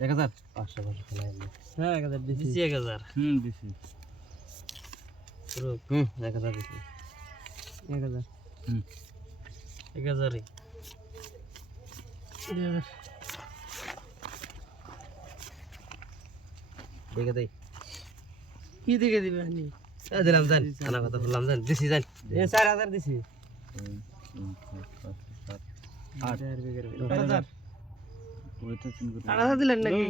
1000 500 খেলাই হ্যাঁ 1000 দিছি 1000 দিছি রুক 1000 দিছি 1000 1000 দেখে দেই কি দিকে দিবেন নি দিলাম জান আনা কথা বললাম জান দিছি জান এ 4000 দিছি 8 4000 ওইটা চিন করে 4000 দিলেন নাকি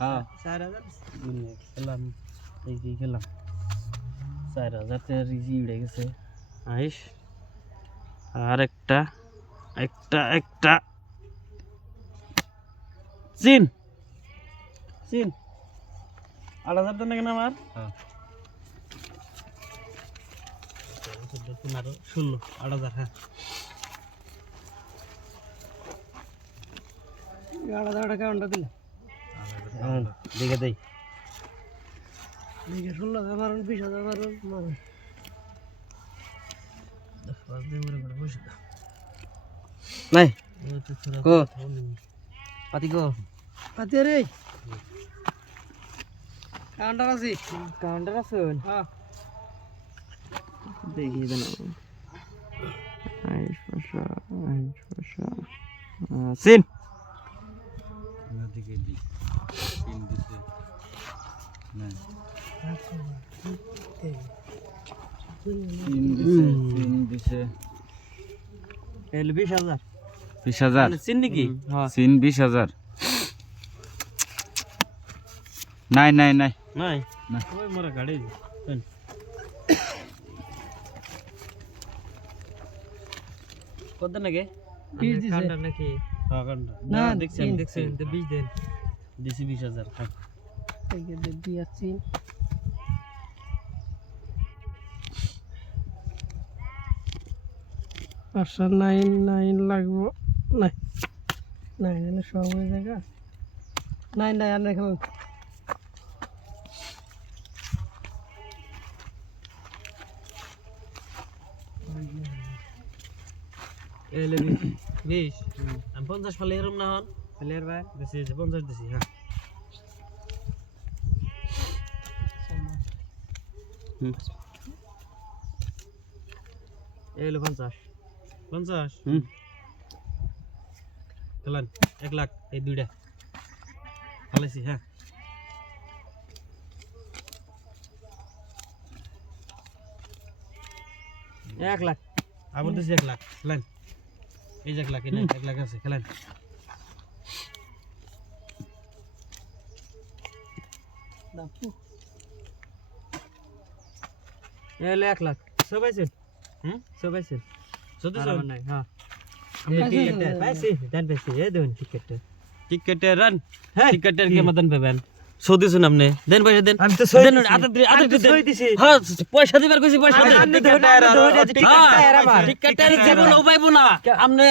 হ্যাঁ 4000 খেলাম এই কি খেলাম 4000 তে রিজি উড়ে গেছে আইস আর একটা চিন 8000 দেন নাকি না আমার হ্যাঁ 16 8000 হ্যাঁ 8000 টাকা অন্ডা দিলে দেখে দেই দেখে 16000 মারুন 20000 মারুন মারুন 10 দিন মরে গড়ে বসে নাই ও তো থোড়া কো পাতি কো পাতি রে কাউন্টার আছে হ্যাঁ দেখি দেন সিন দিকে দি সিন দিছে না সিন দিছে এল 20000 20000 চিন নাকি হ্যাঁ সিন 20000 নাই নাই নাই নাই না ওই মোরা গাড়ি দেন কত নাকি 20 দিছে কাউন্টার নাকি হ্যাঁ কাউন্টার না দেখছেন তো 20 দেন দিছি 20000 হ্যাঁ এই যে দিয়াছি 599 লাগবো নাই নাই না সব হয়ে জায়গা নাই নাই আর দেখো এলে 20 আমি 50 ফালে এরম না হন প্লেয়ার ভাই দিছি 50 দিছি হ্যাঁ এলে 50 চলেন 1 লাখ এই দুইটা ফালেছি হ্যাঁ 1 লাখ আবার দিছি 1 লাখ খেলেন এই যে 1 লাখ এই 1 লাখ আছে খেলেন দাপু এলে 1 লাখ সবাই আছে সবাই আছে শুধু নাই হ্যাঁ টিকেট পাইছি দেন পাইছি এই দেন টিকেটে রান টিকেটের কি মতন পাবেন সৌদি শুন আপনি দেন পয়সা দেন আমি তো দেন আদর সই দিছি হ্যাঁ পয়সা দিবার কইছি পয়সা দেন টিকেটের জীবন উপাইবো না আপনি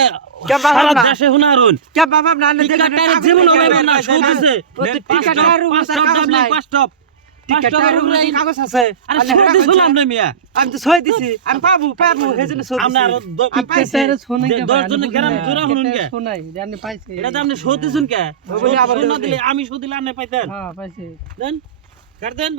সারা দেশে হুনারুন কে বাবা আপনি টিকেটের জীবন উপাইবো না সৌদি দিছে টিকেটের পাঁচ টপ টিকেটের কাগজ আছে আরে সৌদি শুন আপনি মিয়া আমি তো সই দিছি আমি পাবো হেজন্য সৌদি আপনি আর টিকেটের শুনে 10 জন গ্রাম জোড়া শুনুন কে শুনাই জানি পাইছে এটা তো আপনি সৌদি শুন কে না দিলে আমি সৌদি দিলে আপনি পাইতেন হ্যাঁ পাইছি দেন কাট দেন